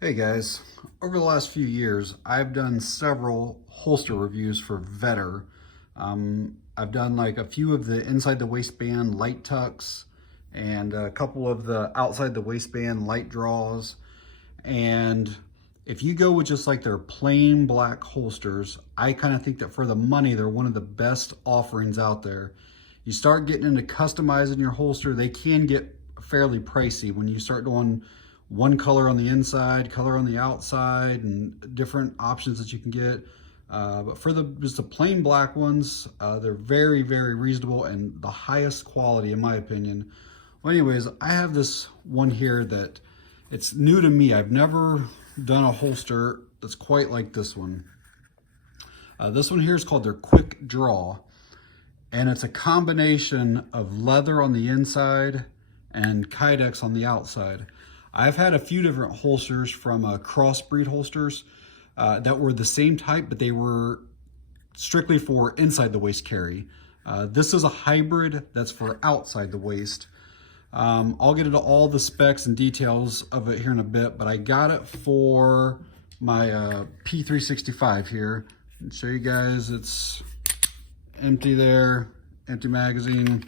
Hey guys, over the last few years, I've done several holster reviews for Vedder. I've done like a few of the inside the waistband light tucks and a couple of the outside the waistband light draws. And if you go with just like their plain black holsters, I kind of think that for the money, they're one of the best offerings out there. You start getting into customizing your holster, they can get fairly pricey when you start doing one color on the inside, color on the outside, and different options that you can get. But for just the plain black ones, they're very, very reasonable and the highest quality in my opinion. Well, anyways, I have this one here that it's new to me. I've never done a holster that's quite like this one. This one here is called their Quick Draw, and it's a combination of leather on the inside and Kydex on the outside. I've had a few different holsters from crossbreed holsters that were the same type, but they were strictly for inside the waist carry. This is a hybrid that's for outside the waist. I'll get into all the specs and details of it here in a bit, but I got it for my P365 here. I'll show you guys, it's empty there, empty magazine.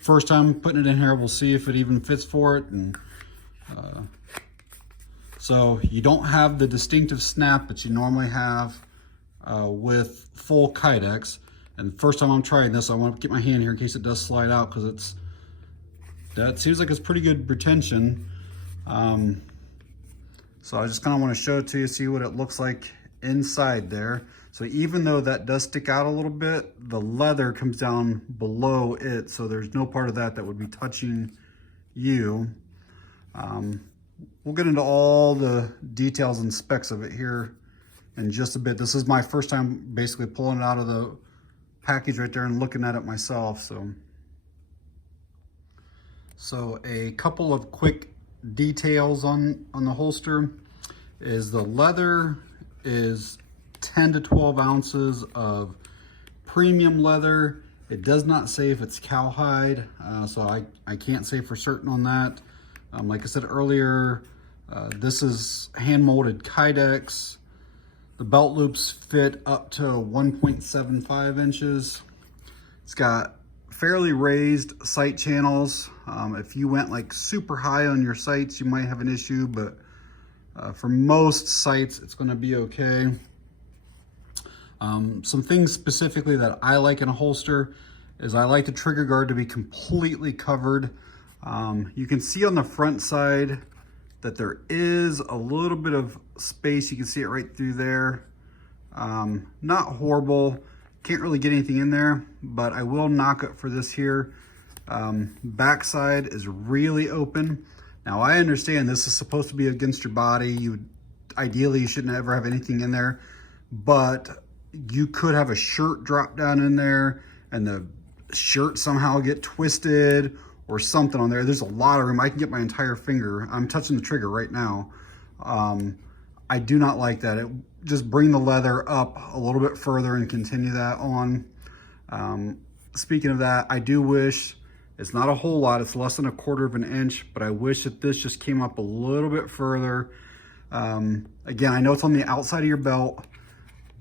First time putting it in here, we'll see if it even fits for it. And so you don't have the distinctive snap that you normally have with full Kydex. And the first time I'm trying this, I want to get my hand here in case it does slide out, because that seems like it's pretty good retention. So I just kind of want to show it to you, see what it looks like inside there. So even though that does stick out a little bit, the leather comes down below it, so there's no part of that that would be touching you. We'll get into all the details and specs of it here in just a bit. This is my first time basically pulling it out of the package right there and looking at it myself. So a couple of quick details on the holster is the leather is 10 to 12 ounces of premium leather. It does not say if it's cowhide, so I can't say for certain on that. Like I said earlier, this is hand molded Kydex. The belt loops fit up to 1.75 inches. It's got fairly raised sight channels. If you went like super high on your sights, you might have an issue, but for most sights, it's gonna be okay. Some things specifically that I like in a holster is I like the trigger guard to be completely covered. You can see on the front side that there is a little bit of space. You can see it right through there. Not horrible. Can't really get anything in there, but I will knock it for this here. Backside is really open. Now I understand this is supposed to be against your body. Ideally you shouldn't ever have anything in there, but you could have a shirt drop down in there and the shirt somehow get twisted or something on there. There's a lot of room. I can get my entire finger. I'm touching the trigger right now. I do not like that. Just bring the leather up a little bit further and continue that on. Speaking of that, I do wish, it's not a whole lot, it's less than 1/4 of an inch, but I wish that this just came up a little bit further. Again, I know it's on the outside of your belt,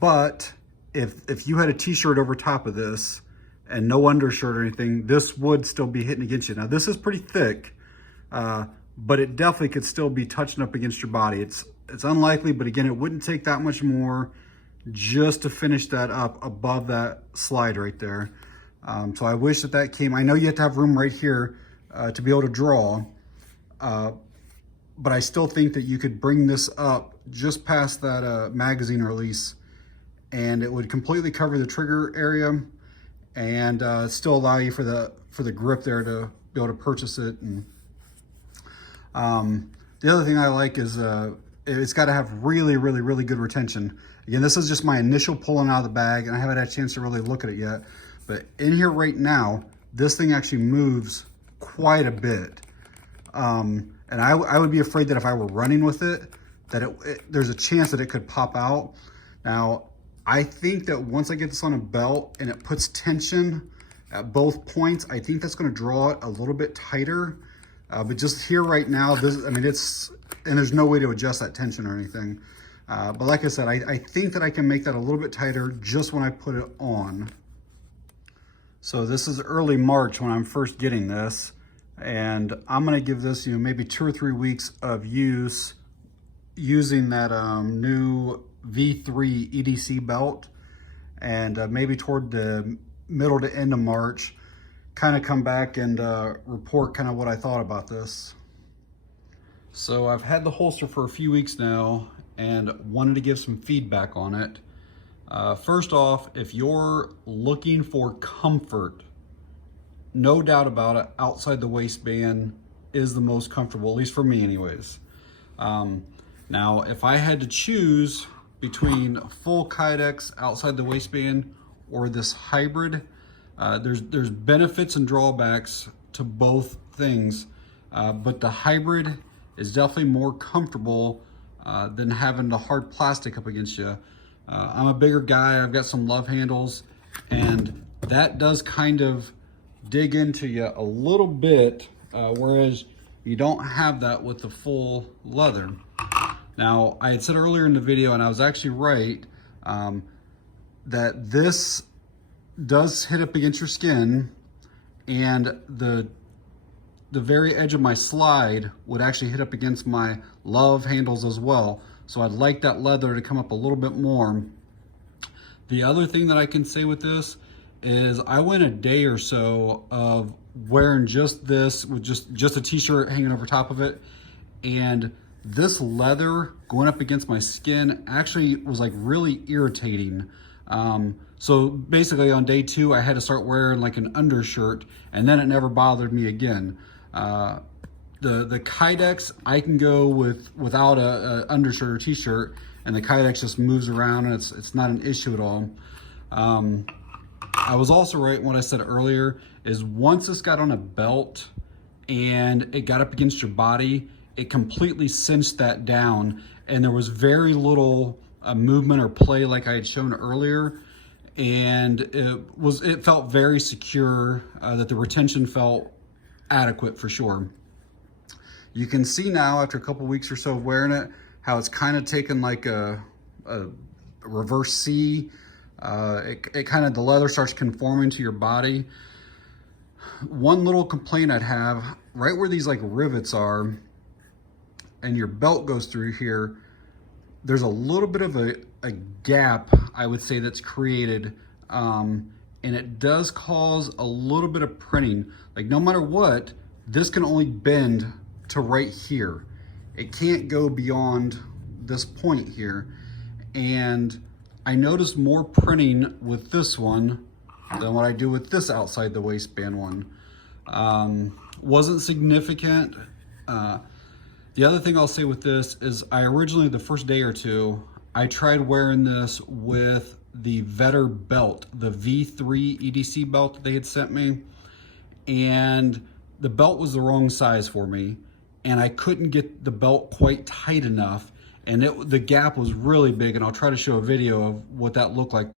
but if you had a t-shirt over top of this and no undershirt or anything, this would still be hitting against you. Now this is pretty thick, but it definitely could still be touching up against your body. It's unlikely, but again, it wouldn't take that much more just to finish that up above that slide right there. So I wish that came. I know you have to have room right here to be able to draw, but I still think that you could bring this up just past that magazine release, and it would completely cover the trigger area and still allow you for the grip there to be able to purchase it. And the other thing I like is it's got to have really, really, really good retention. Again, this is just my initial pulling out of the bag, and I haven't had a chance to really look at it yet. But in here right now, this thing actually moves quite a bit. And I would be afraid that if I were running with it, that there's a chance that it could pop out. Now, I think that once I get this on a belt and it puts tension at both points, I think that's gonna draw it a little bit tighter. But just here right now, I mean, it's and there's no way to adjust that tension or anything. But like I said, I think that I can make that a little bit tighter just when I put it on. So this is early March when I'm first getting this, and I'm gonna give this, you know, maybe 2 or 3 weeks of use using that new V3 EDC belt, and maybe toward the middle to end of March, kind of come back and report kind of what I thought about this. So I've had the holster for a few weeks now and wanted to give some feedback on it. First off, if you're looking for comfort, no doubt about it, outside the waistband is the most comfortable, at least for me anyways. Now, if I had to choose between full Kydex outside the waistband or this hybrid, there's benefits and drawbacks to both things, but the hybrid is definitely more comfortable than having the hard plastic up against you. I'm a bigger guy, I've got some love handles, and that does kind of dig into you a little bit, whereas you don't have that with the full leather. Now, I had said earlier in the video, and I was actually right, that this does hit up against your skin, and the very edge of my slide would actually hit up against my love handles as well. So I'd like that leather to come up a little bit more. The other thing that I can say with this is I went a day or so of wearing just this with just a t-shirt hanging over top of it, and this leather going up against my skin actually was like really irritating. So basically on day 2, I had to start wearing like an undershirt, and then it never bothered me again. The Kydex, I can go without a undershirt or t-shirt, and the Kydex just moves around, and it's not an issue at all. I was also right in what I said earlier, is once this got on a belt and it got up against your body, it completely cinched that down, and there was very little movement or play like I had shown earlier, and it felt very secure, that the retention felt adequate for sure. You can see now after a couple weeks or so of wearing it, how it's kind of taken like a reverse C. It kind of, the leather starts conforming to your body. One little complaint I'd have, right where these like rivets are and your belt goes through here, there's a little bit of a gap, I would say, that's created, and it does cause a little bit of printing. Like no matter what, this can only bend to right here. It can't go beyond this point here. And I noticed more printing with this one than what I do with this outside the waistband one. Wasn't significant. The other thing I'll say with this is I originally, the first day or two, I tried wearing this with the Vedder belt, the V3 EDC belt that they had sent me. And the belt was the wrong size for me, and I couldn't get the belt quite tight enough, and the gap was really big, and I'll try to show a video of what that looked like.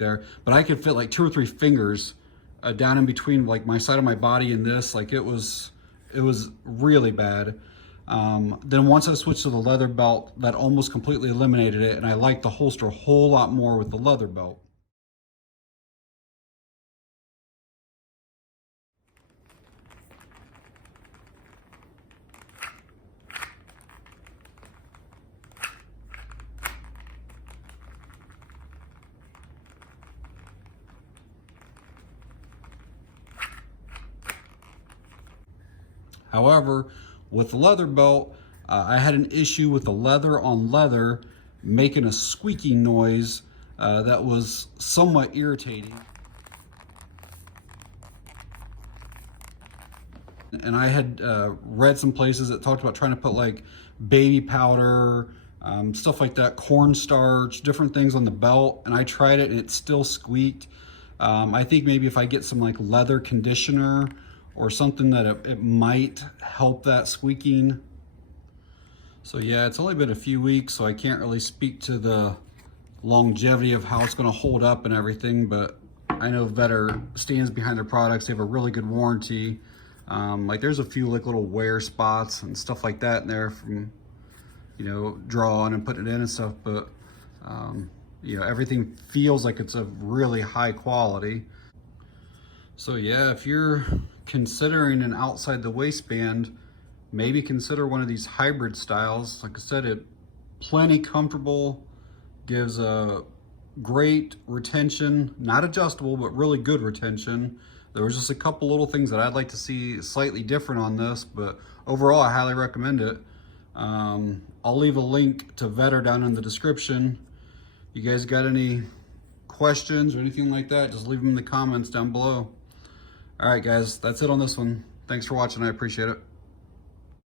There, but I could fit like 2 or 3 fingers down in between like my side of my body and this. Like it was really bad. Then once I switched to the leather belt, that almost completely eliminated it, and I liked the holster a whole lot more with the leather belt. However, with the leather belt, I had an issue with the leather on leather making a squeaking noise that was somewhat irritating. And I had read some places that talked about trying to put like baby powder, stuff like that, cornstarch, different things on the belt, and I tried it and it still squeaked. I think maybe if I get some like leather conditioner or something that it might help that squeaking. So yeah, it's only been a few weeks, so I can't really speak to the longevity of how it's going to hold up and everything, but I know Vedder stands behind their products. They have a really good warranty. Like there's a few like little wear spots and stuff like that in there from, you know, drawing and putting it in and stuff, but you know, everything feels like it's of really high quality. So yeah, if you're considering an outside the waistband, maybe consider one of these hybrid styles. Like I said, it plenty comfortable, gives a great retention, not adjustable, but really good retention. There was just a couple little things that I'd like to see slightly different on this, but overall I highly recommend it. I'll leave a link to Vedder down in the description. You guys got any questions or anything like that, just leave them in the comments down below. All right guys, that's it on this one. Thanks for watching, I appreciate it.